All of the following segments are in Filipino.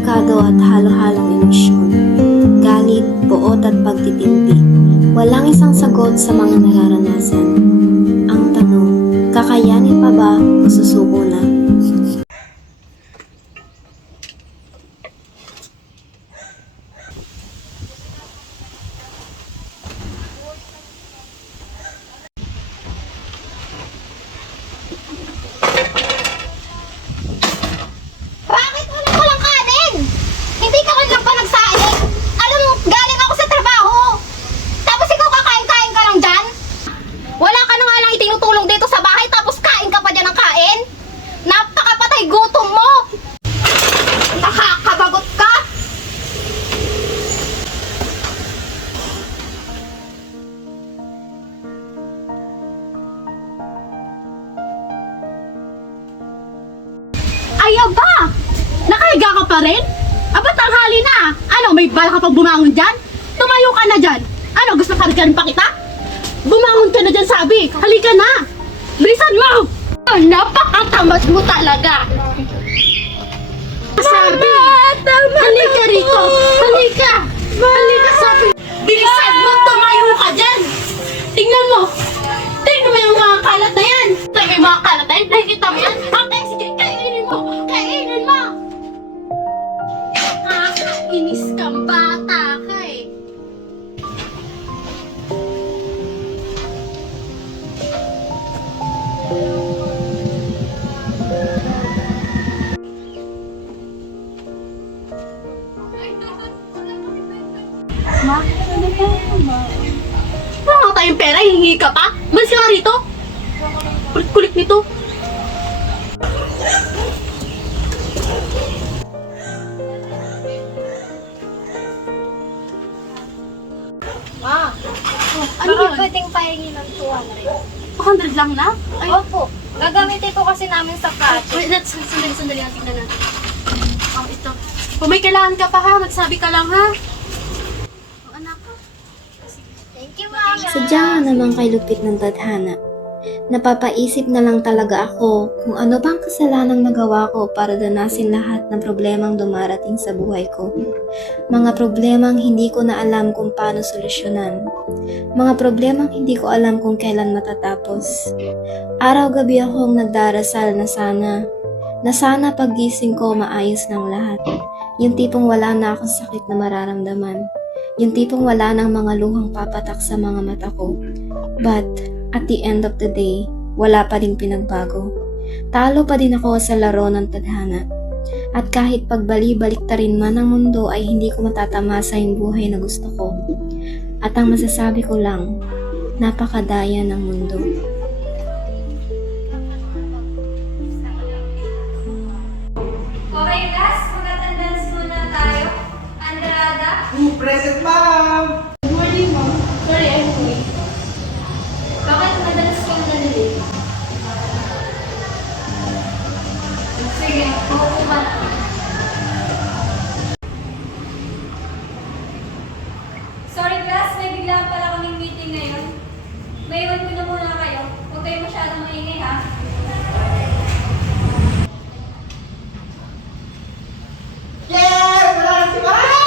komplikado at halo-halong emosyon, galit, poot at pagtitimpi. Walang isang sagot sa mga nararanasan. Ang tanong, kakayanin pa ba o susuko na? Bakit walang kanin? Hindi ka man lang pa nagsaing. Alam mo, galing ako sa trabaho. Tapos ikaw kakain-kain ka lang dyan? Wala ka na nga lang itinutulong dito sa bahay tapos kain ka pa dyan ng kain? Napakapatay gutom mo! Nakakabagot ka! Ay, aba! Nakahiga ka pa rin? Aba, tanghali na! Ano, may bala ka pang bumangon dyan? Tumayo ka na dyan! Ano, gusto ka rin pa kita? Bumangon ka na dyan, sabi! Halika na! Bilisan mo! Oh, napakatamad mo talaga! Sabi! Halika rito! Halika! Halika, sabi! Bilisan mo! Tumayo ka dyan! Tingnan mo! Tingnan mo yung mga kalat na yan! Tingnan mo yung mga kalat na yan! Nakikita mo yan? Okay, sige, kainin mo! Kainin mo! Nakakainis kang bata ka eh! Wala tayong pera, hihingi ka pa? Malis ka nga rito! Kulit-kulit nito! Ma, Ano baka yun? pwedeng pahingi ng 200. 200 lang na? Ay, Opo, gagamitin ko kasi namin sa project. wait, sandali lang, tingnan natin. Oh, ito. Kung may kailangan ka pa ha, magsabi ka lang ha. Oh, anak. Thank you, Mama. Sadya nga naman kay lupit ng tadhana. Napapaisip na lang talaga ako kung ano bang kasalanang nagawa ko para danasin lahat ng problemang dumarating sa buhay ko. Mga problemang hindi ko na alam kung paano solusyonan. Mga problemang hindi ko alam kung kailan matatapos. Araw-gabi akong nagdarasal na sana paggising ko maayos ng lahat. Yung tipong wala na akong sakit na mararamdaman. Yung tipong wala nang mga luhang papatak sa mga mata ko. But, at the end of the day, wala pa rin pinagbago. Talo pa din ako sa laro ng tadhana. At kahit pagbali-baliktarin man ang mundo ay hindi ko matatamasa yung buhay na gusto ko. At ang masasabi ko lang, napakadaya ng mundo. Okay, guys, mag-attendance muna tayo. Andrada. Present, ma'am! Good morning, ma'am. Sorry, I'm late. Bakit madalas kang nalilate? Sige, maupo ka na. Sorry class, may bigla pala kaming meeting ngayon. May iwan ko na muna kayo. Huwag kayo masyadong maingay ha. Yes! Wala na si ma'am!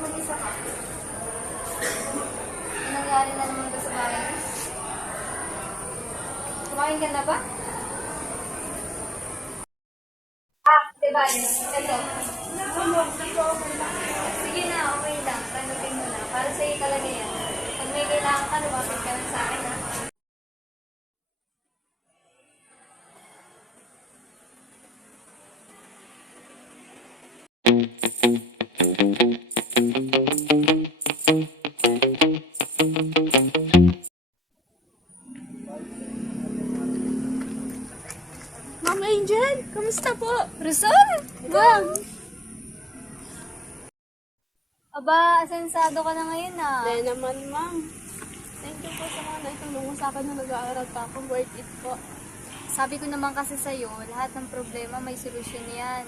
mag-isa ka? Ano nangyari na naman doon sa bahay? Kumain ka na ba? Diba? Ito. Sige na, okay lang. Tanggapin mo na. Para sa'yo talaga yan. Pag may kailangan ka, lumapit ka lang sa akin, ha? Ma'am Angel, kamusta po? Rizal! Ma'am! Aba, asensado ka na ngayon, ah. Hindi naman, ma'am. Thank you po sa mga naitulong mo sa akin na nag-aaral pa ako. Worth it po. Sabi ko naman kasi sa'yo, lahat ng problema may solusyon yan.